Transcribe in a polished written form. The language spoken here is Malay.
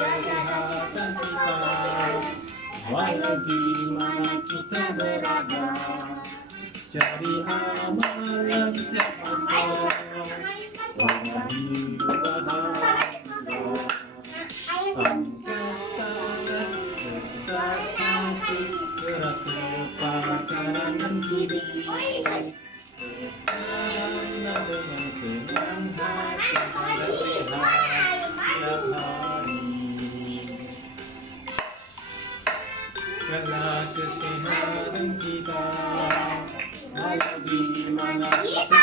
kesehatan kita, walau di mana kita berada. Cari amal yang setiap masa, wahai bahagia. Angkat tangan, dekat hati, gerak depan kanan dan kiri. Bersama dengan senang hati dan sehat setiap hari. Jaga kesehatan kita, walau di mana kita